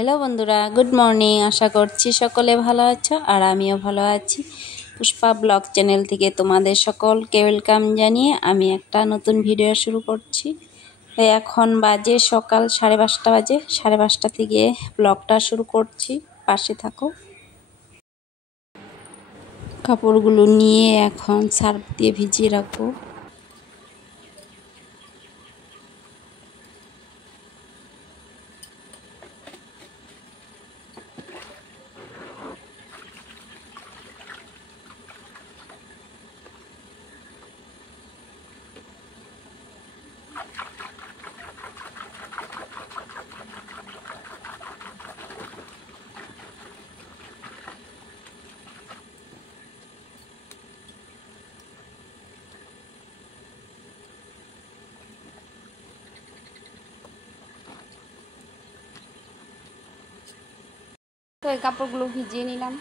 Hello বন্ধুরা, good morning. আশা করছি সকলে ভালো আছো আর আমিও ভালো আছি। পুষ্পা ব্লগ চ্যানেল থেকে তোমাদের সকলকে ওয়েলকাম জানিয়ে আমি একটা নতুন ভিডিও শুরু করছি। এখন বাজে সকাল 5:30 বাজে। 5:30 থেকে ব্লগটা শুরু করছি, পাশে থাকো। কাপড়গুলো নিয়ে এখন সার্ফ দিয়ে ভিজিয়ে রাখবো। তো এই কাপড়গুলো ভিজিয়ে নিলাম।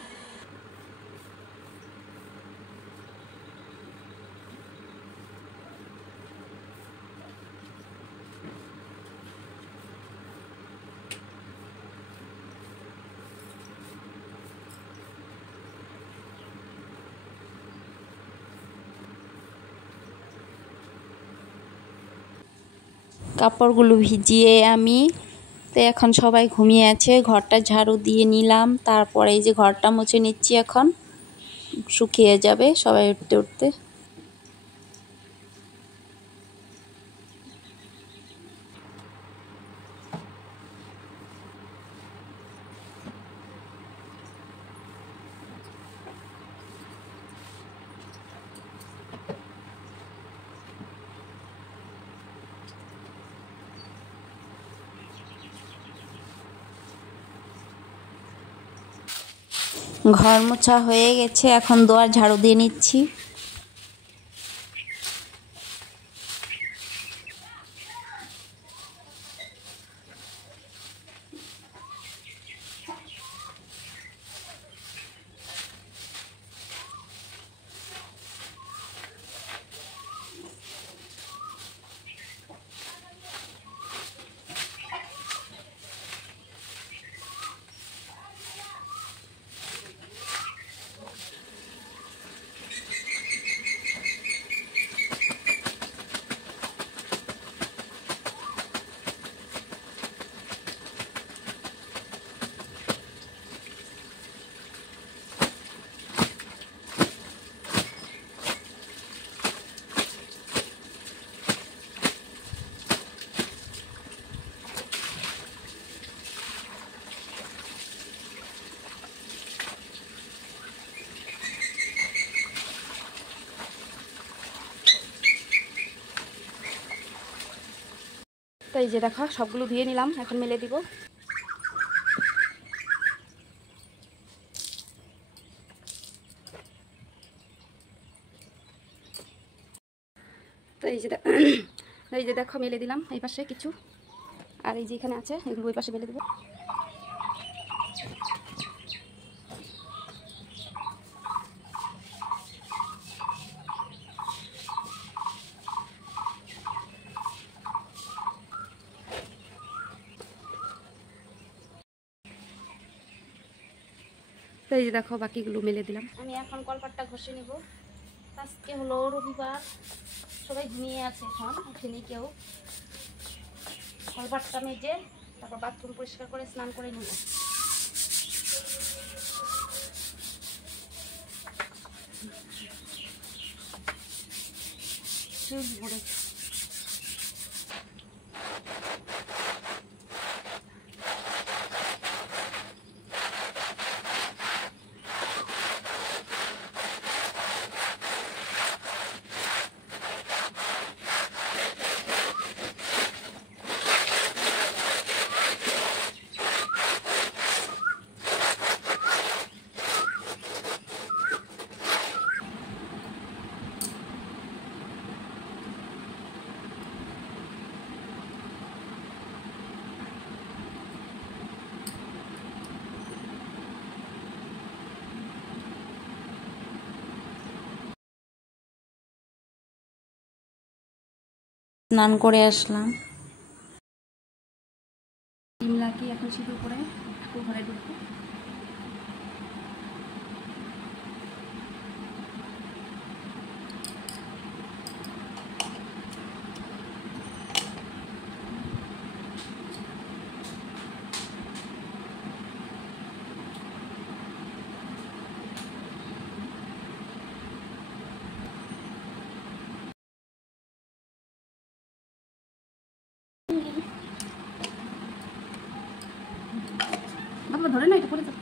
কাপড়গুলো ভিজিয়ে আমি তো এখন সবাই ঘুমিয়ে আছে, ঘরটা ঝাড়ু দিয়ে নিলাম। তারপরে এই যে ঘরটা মুছে নিচ্ছি, এখন শুকিয়ে যাবে সবাই উঠতে উঠতে। ঘর মোছা হয়ে গেছে, এখন দুয়ার ঝাড়ু দিয়ে নিচ্ছি। তো এই যে দেখো, সবগুলো ধুয়ে নিলাম, এখন মেলে দিব। তো এই যে দেখো মেলে দিলাম এই পাশে কিছু, আর এই যে এখানে আছে এগুলো ওই পাশে মেলে দেবো। তো এই যে দেখো বাকিগুলো মেলে দিলাম। আমি এখন কলপাটটা ঘষে নিব। আজকে হলো রবিবার, সবাই ঘুমিয়ে আছে, এখন উঠেনি কেউ। কলপাটটা মেজে তারপর বাথরুম পরিষ্কার করে স্নান করে নিব। ভরে স্নান করে আসলাম। ডিম লাগিয়ে এখন সিঁদুর করে একটু ঘরে ঢুকবো। বাবা ধরে না, এটা পড়ে যাবে।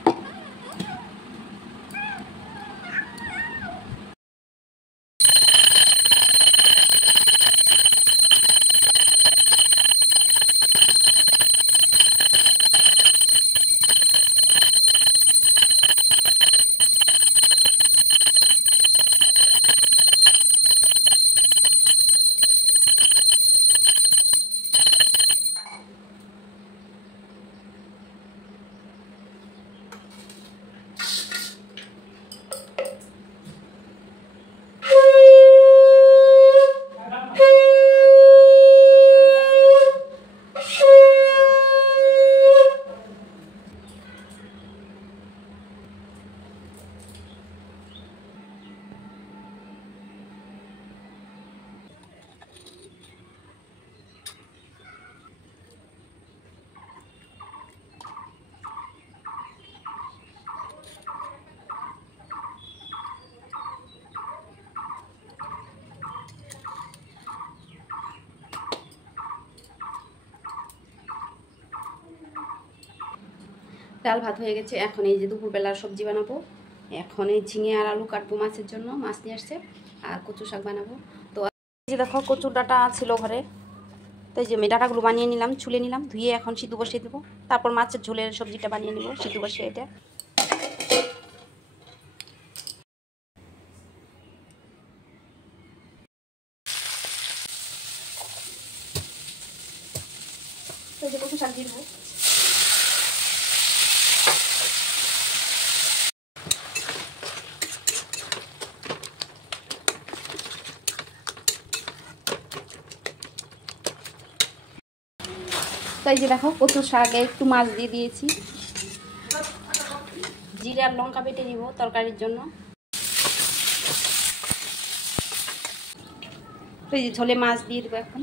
ডাল ভাত হয়ে গেছে। এখন এই যে দুপুরবেলার সবজি বানাবো। এখন এই ঝিঙে আর আলু কাটবো মাছের জন্য, মাছ নিয়ে আসছে। আর কচু শাক বানাবো। তো এই যে দেখো কচুর ডাঁটা ছিল ঘরে, তো এই যে আমি ডাঁটাগুলো বানিয়ে নিলাম, ছুলে নিলাম, ধুয়ে এখন সিদ্ধ বসিয়ে দেবো। তারপর মাছের ঝোলের সবজিটা বানিয়ে নেবো সিদ্ধ বসিয়ে। এটা তো এই যে কচু শাক দিয়ে দেবো। তো এই যে দেখো কচু শাকে একটু মাছ দিয়ে দিয়েছি, জিরে আর লঙ্কা বেটে নিব তরকারির জন্য। তো এই যে ঝোলে মাছ দিয়ে দেবো এখন।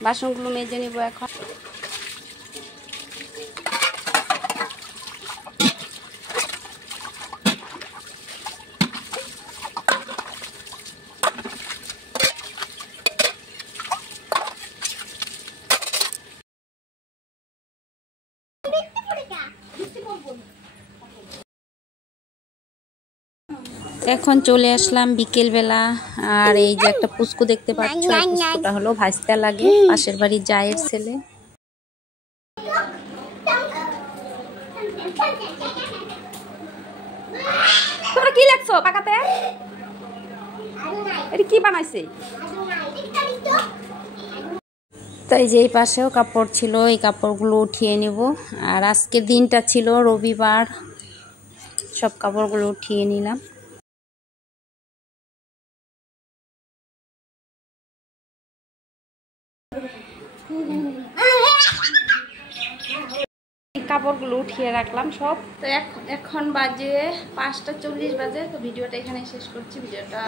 বাসনগুলো মেজে নিব এখন। এখন চলে আসলাম বিকেলবেলা, আর এই যে একটা পুচকু দেখতে পাচ্ছ, পুচকুটা হলো ভাইস্তা লাগে, পাশের বাড়ির জায়ের ছেলে। তোমরা কি লেখছো পাকাতে? এটা কি বানাইছে? তাই যে এই পাশেও কাপড় ছিল, এই কাপড়গুলো উঠিয়ে নেব। আর আজকের দিনটা ছিল রবিবার, সব কাপড়গুলো উঠিয়ে নিলাম। কাপড়গুলো উঠিয়ে রাখলাম সব। তো এখন বাজে 5:40 বাজে। তো ভিডিওটা এখানে শেষ করছি। ভিডিওটা